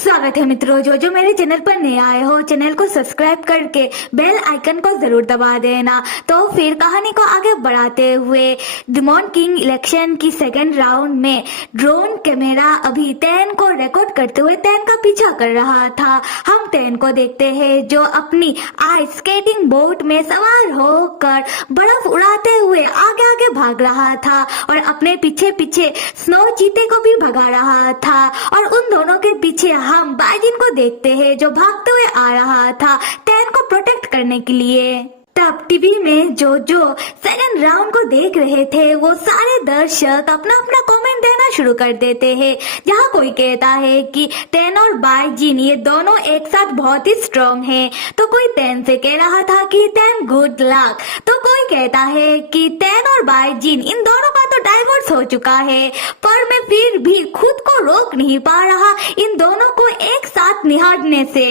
स्वागत है मित्रों, जो मेरे चैनल पर नए आए हो चैनल को सब्सक्राइब करके बेल आइकन को जरूर दबा देना। तो फिर कहानी को आगे बढ़ाते हुए डिमॉन किंग इलेक्शन की सेकंड राउंड में ड्रोन कैमरा अभी तैन को रिकॉर्ड करते हुए तैन का पीछा कर रहा था। हम तैन को देखते हैं जो अपनी आइस स्केटिंग बोट में सवार होकर बर्फ उड़ाते हुए आगे आगे भाग रहा था और अपने पीछे पीछे स्नो चीते को भी भगा रहा था। और उन दोनों के पीछे हम बाइजिन को देखते हैं जो भागते हुए आ रहा था टैन को प्रोटेक्ट करने के लिए। तब टीवी में जो सेकंड राउंड को देख रहे थे वो सारे दर्शक अपना अपना कमेंट देना शुरू कर देते हैं, जहाँ कोई कहता है कि टैन और बाइजिन ये दोनों एक साथ बहुत ही स्ट्रॉन्ग हैं, तो कोई टैन से कह रहा था कि टैन गुड लक, तो कोई कहता है कि टैन और बाइजिन इन दोनों का तो डाइवोर्स हो चुका है। पर मैं फिर भी खुद को रोक नहीं पा रहा इन दोनों को एक साथ निहारने से।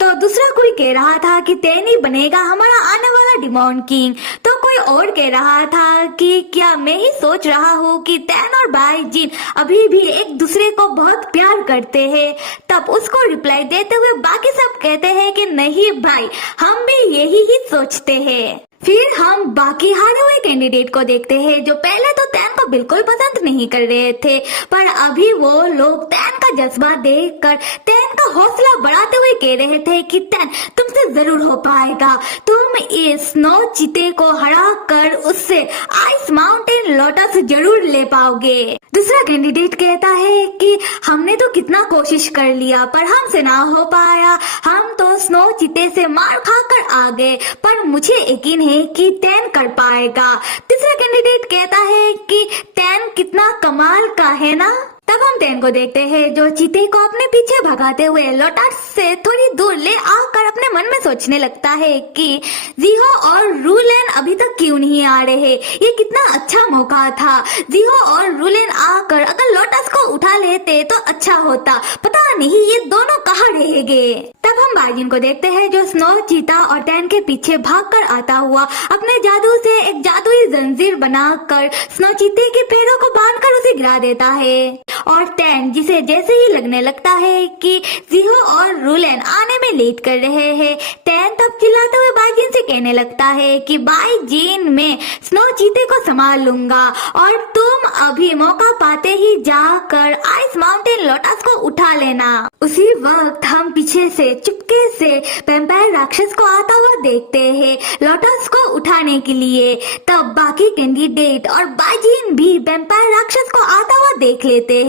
तो दूसरा कोई कह रहा था कि टैन ही बनेगा हमारा आने वाला डिमॉन किंग, तो कोई और कह रहा था कि क्या मैं ही सोच रहा हूँ कि टैन और बाइजिन अभी भी एक दूसरे को बहुत प्यार करते हैं। तब उसको रिप्लाई देते हुए बाकी सब कहते हैं कि नहीं भाई, हम भी यही ही सोचते हैं। फिर हम बाकी हारे हुए कैंडिडेट को देखते हैं जो पहले तो टैन को बिल्कुल पसंद नहीं कर रहे थे, पर अभी वो लोग टैन का जज्बा देखकर टैन का हौसला बढ़ाते हुए कह रहे थे कि टैन तुमसे जरूर हो पाएगा, तुम इस स्नो चीते को हरा कर उससे आइस माउंटेन लोटस जरूर ले पाओगे। दूसरा कैंडिडेट कहता है कि हमने तो कितना कोशिश कर लिया पर हमसे ना हो पाया, हम तो स्नो चीते से मार खाकर आ गए, पर मुझे यकीन है कि टैन कर पाएगा। तीसरा कैंडिडेट कहता है कि टैन कितना कमाल का है ना। तब हम टैन को देखते हैं जो चीते को अपने पीछे भगाते हुए लोटस से थोड़ी दूर ले आकर अपने मन में सोचने लगता है कि जीहो और रूलेन अभी तक क्यों नहीं आ रहे, ये कितना अच्छा मौका था। जीहो और रूलेन आकर अगर लोटस को उठा लेते तो अच्छा होता, पता नहीं ये दोनों कहाँ रहेंगे। तब हम बाइजिन को देखते हैं जो स्नो चीता और टैन के पीछे भागकर आता हुआ अपने जादू से एक जादुई जंजीर बनाकर स्नो चीते के पैरों को बांधकर उसे गिरा देता है। और टैन जिसे जैसे ही लगने लगता है कि जीहो और रूलेन आने में लेट कर रहे हैं, टैन तब चिल्लाते हुए बाइजिन से कहने लगता है कि बाइजिन मैं स्नो चीते को संभाल लूंगा और तुम अभी मौका पाते ही जाकर आइस माउंटेन लोटस को उठा लेना। उसी वक्त हम पीछे से चुपके से वैम्पायर राक्षस को आता हुआ देखते हैं लोटस को उठाने के लिए। तब बाकी कैंडिडेट और बाइजिन भी वैम्पायर राक्षस को आता हुआ देख लेते हैं।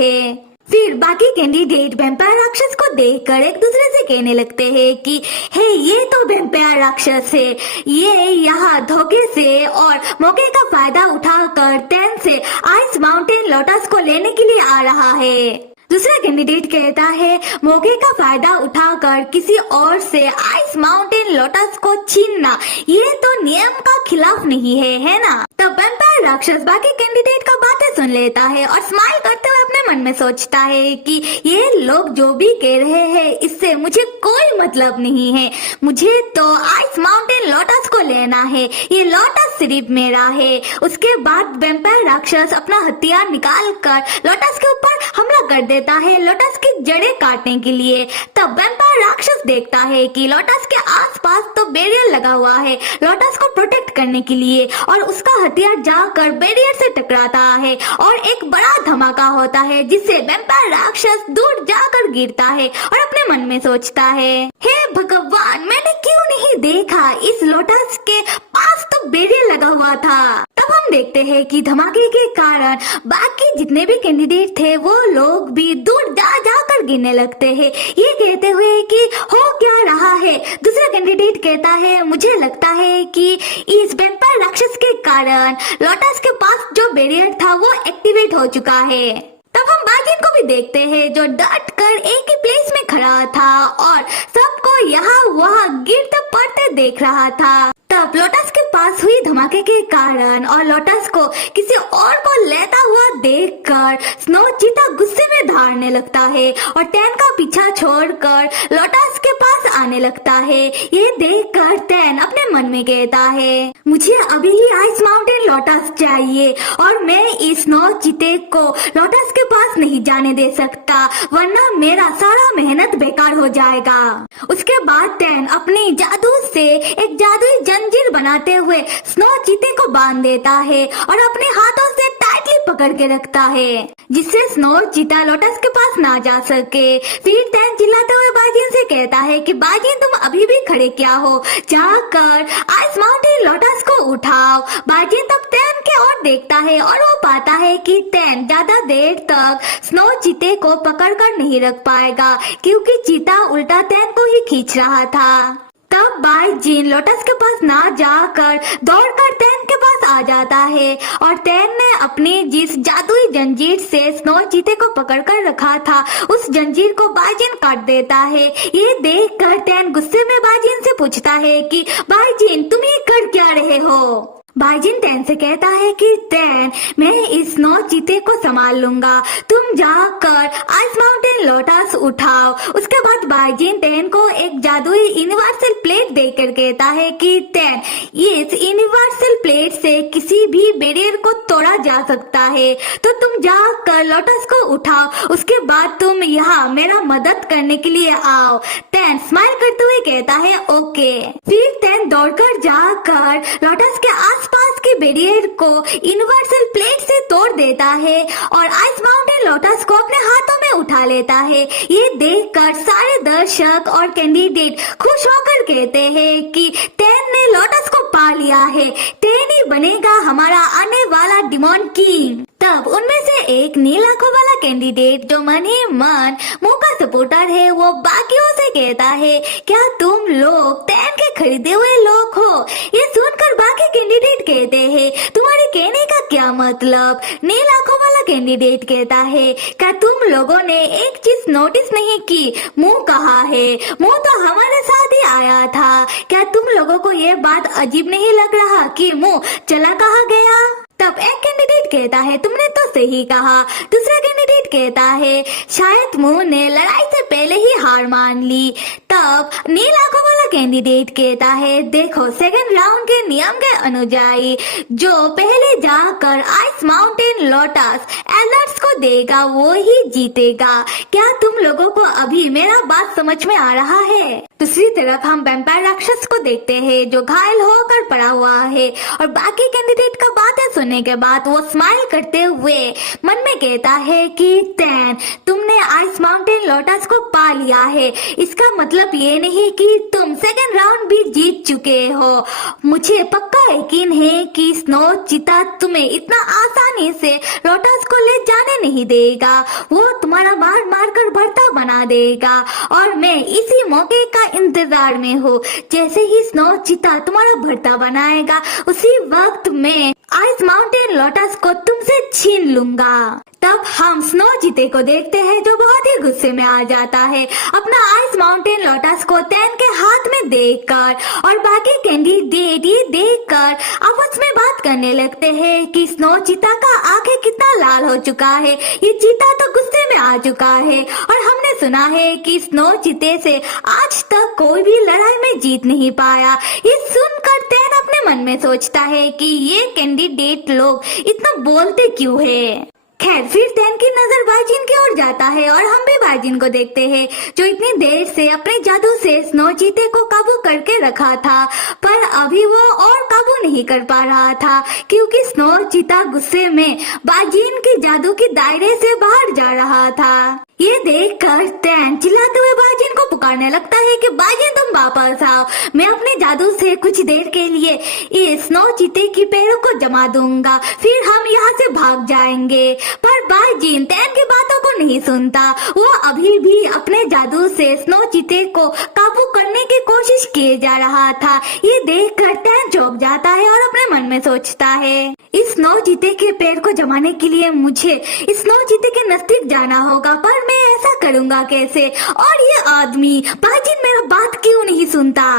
फिर बाकी कैंडिडेट वैम्पायर राक्षस को देखकर एक दूसरे से कहने लगते हैं कि हे ये तो वैम्पायर राक्षस है, ये यहाँ धोखे से और मौके का फायदा उठाकर टैन से आइस माउंटेन लोटस को लेने के लिए आ रहा है। दूसरा कैंडिडेट कहता है मौके का फायदा उठाकर किसी और से आइस माउंटेन लोटस को छीनना ये तो नियम का खिलाफ नहीं है ना। तब वैम्पायर राक्षस बाकी कैंडिडेट का बातें सुन लेता है और स्माइल करते हुए अपने मन में सोचता है कि ये लोग जो भी कह रहे हैं इससे मुझे कोई मतलब नहीं है, मुझे तो आइस माउंटेन लोटस को लेना है, ये लोटस सिर्फ मेरा है। उसके बाद वैम्पायर राक्षस अपना हथियार निकाल कर लोटस के ऊपर हमला कर देता है लोटस की जड़ें काटने के लिए। तब वैम्पायर राक्षस देखता है कि लोटस के आसपास तो बैरियर लगा हुआ है लोटस को प्रोटेक्ट करने के लिए, और उसका हथियार जाकर बैरियर से टकराता है और एक बड़ा धमाका होता है जिससे वैम्पायर राक्षस दूर जाकर गिरता है और अपने मन में सोचता है हे भगवान, मैंने क्यों नहीं देखा, इस लोटस के पास तो बैरियर लगा हुआ था। तब हम देखते हैं कि धमाके के कारण बाकी जितने भी कैंडिडेट थे वो लोग भी दूर जा जाकर गिरने लगते हैं, ये कहते हुए कि हो क्या रहा है। दूसरा कैंडिडेट कहता है मुझे लगता है कि इस वैम्पायर राक्षस के कारण लोटस के पास जो बैरियर था वो एक्टिवेट हो चुका है। तब हम बाइजिन को भी देखते हैं जो डट कर एक ही प्लेस में खड़ा था और सबको यहाँ वहाँ गिरते पड़ते देख रहा था। तब लोटस के पास हुई धमाके के कारण और लोटस को किसी और को लेता हुआ देखकर स्नो चीता गुस्से में से धारने लगता है और टैन का पीछा छोड़कर लोटस के पास आने लगता है। ये देखकर टैन अपने मन में कहता है, मुझे अभी ही आइस माउंटेन लोटस चाहिए और मैं इस स्नो चीते को लोटस के पास नहीं जाने दे सकता, वरना मेरा सारा मेहनत बेकार हो जाएगा। उसके बाद टैन अपनी जादू से एक जादुई जंजीर बनाते हुए स्नो चीते को बांध देता है और अपने हाथों से टाइटली पकड़ के रखता है, जिससे स्नो चीता लोटस के पास ना जा सके। फिर टैन चिल्लाते हुए बाजिन से कहता है कि बाजिन तुम अभी भी खड़े क्या हो, जाकर आइस माउंटेन लोटस को उठाओ। बाजिन तब टैन के ओर देखता है और वो पाता है कि टैन ज्यादा देर तक स्नो चीते को पकड़ कर नहीं रख पाएगा, क्योंकि चीता उल्टा टैन को ही खींच रहा था। तब बाइजिन लोटस के पास ना जाकर दौड़कर टैन के पास आ जाता है और टैन ने अपनी जिस जादुई जंजीर से स्नो चीते को पकड़कर रखा था उस जंजीर को बाइजिन काट देता है। ये देखकर टैन गुस्से में बाइजिन से पूछता है कि बाइजिन तुम ये कर क्या रहे हो। बाइजिन टैन से कहता है कि टैन मैं इस स्नो चीते को संभाल लूंगा, तुम जाकर आइस माउंटेन लोटस उठाओ। उसके बाद बाइजिन टैन को एक जादुई यूनिवर्सल प्लेट देकर कहता है कि टैन इस यूनिवर्सल प्लेट से किसी भी बैरियर को तोड़ा जा सकता है, तो तुम जाकर लोटस को उठाओ, उसके बाद तुम यहाँ मेरा मदद करने के लिए आओ। टैन स्माइल करते हुए कहता है ओके। फिर टैन दौड़कर जाकर लोटस के आसपास के बैरियर को यूनिवर्सल प्लेट से तोड़ देता है और आइस माउंटेन लोटस को अपने हाथों में उठा लेता है। ये देखकर सारे दर्शक और कैंडिडेट खुश होकर कहते हैं कि टैन ने लोटस को पा लिया है, टैन ही बनेगा हमारा आने वाला डिमॉन किंग। तब उनमें से एक नील आंखों वाला कैंडिडेट जो मन ही मन मुंह का सपोर्टर है, वो बाकियों से कहता है क्या तुम लोग टैन के खरीदे हुए लोग हो। ये सुनकर बाकी कैंडिडेट कहते हैं तुम्हारे कहने का क्या मतलब। नील आंखों वाला कैंडिडेट कहता है क्या तुम लोगों ने एक चीज नोटिस नहीं की, मुंह कहाँ है, मुंह तो हमारे साथ ही आया था। क्या तुम लोगों को ये बात अजीब नहीं लग रहा कि मुंह चला कहाँ गया। तब एक कैंडिडेट कहता है तुमने तो सही कहा। दूसरा कैंडिडेट कहता है शायद मुंह ने लड़ाई से पहले ही हार मान ली। तब नील आंखों वाला कैंडिडेट कहता है देखो सेकंड राउंड के नियम के अनुयायी जो पहले जाकर आइस माउंटेन लोटस एलर्ट्स को देगा वो ही जीतेगा। क्या तुम लोगों को अभी मेरा बात समझ में आ रहा है। दूसरी तरफ हम वैम्पायर राक्षस को देखते हैं जो घायल होकर पड़ा हुआ है और बाकी कैंडिडेट का बातें सुनने के बाद वो स्माइल करते हुए मन में कहता है कि टैन तुमने आइस माउंटेन लोटस को पा लिया है, इसका मतलब ये नहीं कि तुम सेकंड राउंड भी जीत चुके हो। मुझे पक्का यकीन है कि स्नो चीता तुम्हें इतना आसानी से लोटस को ले जाने नहीं देगा, वो तुम्हारा मार मार कर भरता बना देगा और मैं इसी मौके का इंतजार में हूँ। जैसे ही स्नो चीता तुम्हारा भरता बनाएगा उसी वक्त मैं आइस माउंटेन लोटस को तुमसे छीन लूंगा। तब हम स्नो चीते को देखते हैं जो बहुत ही गुस्से में आ जाता है अपना आइस माउंटेन लोटस को टैन के हाथ में देखकर, और बाकी कैंडिडेट ये देखकर आपस में बात करने लगते हैं कि स्नो चीता का आंखें कितना लाल हो चुका है, ये चीता तो गुस्से में आ चुका है और हमने सुना है कि स्नो चीते से आज तक कोई भी लड़ाई में जीत नहीं पाया। ये सुनकर टैन अपने मन में सोचता है कि ये कैंडिडेट लोग इतना बोलते क्यों है। खैर फिर टैन की नजर बाइजिन की ओर जाता है और हम भी बाइजिन को देखते हैं जो इतनी देर से अपने जादू से स्नो चीते को काबू करके रखा था, पर अभी वो और काबू नहीं कर पा रहा था क्योंकि स्नो चीता गुस्से में बाइजिन की जादू की दायरे से बाहर जा रहा था। ये देखकर टैन चिल्लाते हुए बाइजिन को पुकारने लगता है कि बाइजिन तुम वापस आओ, मैं अपने जादू से कुछ देर के लिए इस स्नो चीते की पैरों को जमा दूंगा, फिर हम यहाँ से भाग जाएंगे। पर बाइजिन टैन की बातों को नहीं सुनता, वो अभी भी अपने जादू से स्नो चीते को काबू करने की कोशिश किए जा रहा था। ये देखकर टैन चौंक जाता है और अपने मन में सोचता है इस स्नो चीते के पैर को जमाने के लिए मुझे इस स्नो चीते के नजदीक जाना होगा, पर मैं ऐसा करूंगा कैसे। और ये आदमी बाइजिन मेरा बात क्यों नहीं सुनता।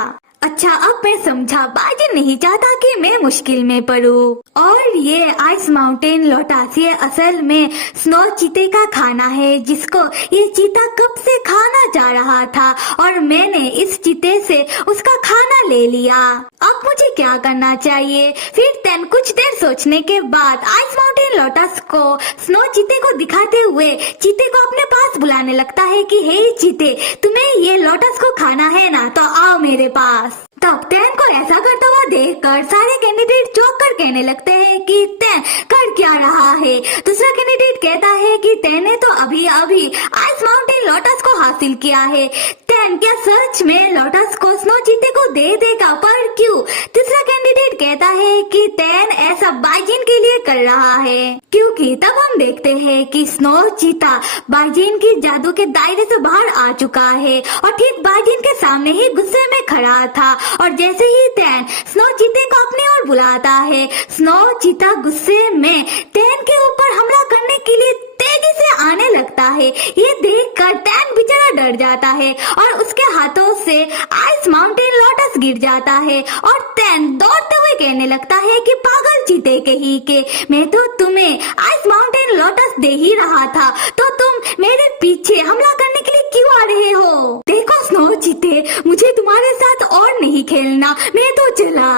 अच्छा अब मैं समझा, बाजिन नहीं चाहता कि मैं मुश्किल में पड़ूं। और ये आइस माउंटेन लोटस ये असल में स्नो चीते का खाना है, जिसको ये चीता कब से खाना चाह रहा था और मैंने इस चीते से उसका खाना ले लिया। अब मुझे क्या करना चाहिए? फिर तेन कुछ देर सोचने के बाद आइस माउंटेन लोटस को स्नो चीते को दिखाते हुए चीते को अपने पास बुलाने लगता है कि हे चीते, तुम्हें ये लोटस को खाना है ना, तो आओ मेरे पास। तब तैन को ऐसा करता हुआ देखकर सारे कैंडिडेट चौंक कर कहने लगते हैं कि तैन कर क्या रहा है। दूसरा कैंडिडेट कहता है कि तैने तो अभी अभी आइस माउंटेन लोटस को हासिल किया है। तैन क्या सच में लोटस को स्नो चीते को दे देगा, पर क्यों? तीसरा कैंडिडेट कहता है कि तैन ऐसा बाजिन के लिए कर रहा है, क्योंकि तब हम देखते हैं कि स्नो चीता बाजिन की जादू के दायरे से बाहर आ चुका है और ठीक बाजिन के सामने ही गुस्से में खड़ा था। और जैसे ही तैन स्नो चीते को अपनी ओर बुलाता है, स्नो चीता गुस्से में तैन के ऊपर हमला करने के लिए तेजी से आने लगता है। ये देखकर तैन बेचारा डर जाता है और उसके हाथों से आइस माउंटेन लोटस गिर जाता है और तैन दौड़ते हुए कहने लगता है कि पागल चीते कहीं के, मैं तो तुम्हें आइस माउंटेन लोटस दे ही रहा था, तो तुम मेरे पीछे हमला करने के लिए क्यों आ रहे हो? देखो स्नो चीते, मुझे तुम्हारे साथ और नहीं खेलना, मैं तो चला।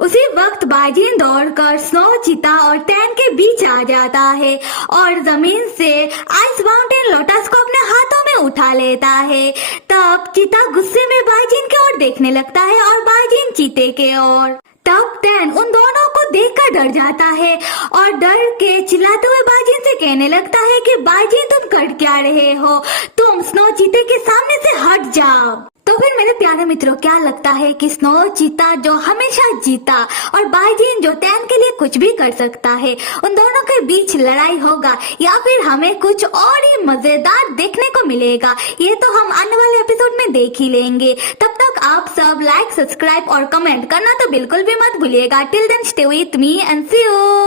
उसी वक्त बाजिन दौड़कर स्नो चीता और तैन के बीच आ जाता है और जमीन से आइस माउंटेन लोटस को अपने हाथों में उठा लेता है। तब चीता गुस्से में बाजिन की ओर देखने लगता है और बाजिन चीते के ओर। तब तैन उन दोनों को देखकर डर जाता है और डर के चिल्लाते हुए बाजिन से कहने लगता है कि बाजिन तुम कर क्या रहे हो, तुम स्नो चीते के सामने से हट जाओ। तो फिर मेरे प्यारे मित्रों, क्या लगता है कि स्नो चीता जो हमेशा जीता और बाजिन जो तैन के लिए कुछ भी कर सकता है, उन दोनों के बीच लड़ाई होगा या फिर हमें कुछ और ही मजेदार देखने को मिलेगा? ये तो हम आने वाले एपिसोड में देख ही लेंगे। तब तक आप सब लाइक, सब्सक्राइब और कमेंट करना तो बिल्कुल भी मत भूलिएगा। Till then stay with me and see you.